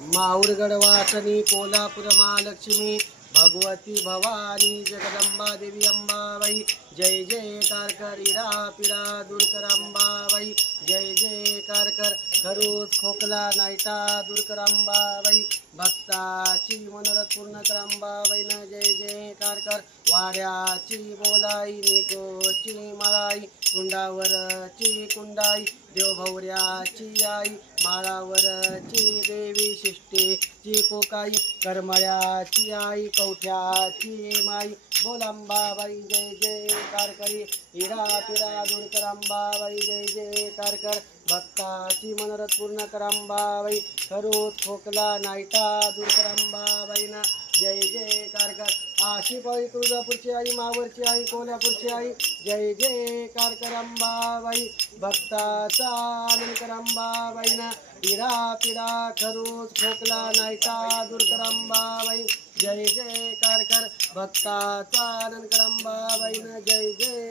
माऊरगड वासनी कोल्हापूर महालक्ष्मी भगवती भवानी जगदंबा देवी अंबाबाई जय जयकार कर इरा पिरा दूर कर अंबाबाई जय जयकार कर खरूस खोकला नाईटा दूर कर अंबाबाई भक्ताची मनोरथ पूर्ण कर अंबाबाई न जय जयकार कर वाड्याची बोलाई निकोची मळाई कुंडावरची कुंडाई देवभौऱ्याची आई माळावरची देवी शिष्टीची कोकाई करमळ्याची आई कवठ्याची माई बोलांबाबाई जय जयकार करी इरा पिरा दूर कर अंबाबाई जय जयकार कर भक्ताची मनोरथ पूर्ण कर अंबाबाई खरूच खोकला नाईटा दूर कर अंबाबाई ना जय जयकार कर आशी पाळी तुळजापूरची आई मावरची आई कोल्हापूरची आई जय जयकार कर अंबाबाई भक्ताचा आनंद कर अंबाबाई ना इरा पिरा खरूच खोकला नाईटा दूर कर अंबाबाई जय जयकार कर भक्ताचा आनंद कर अंबाबाई ना जय जय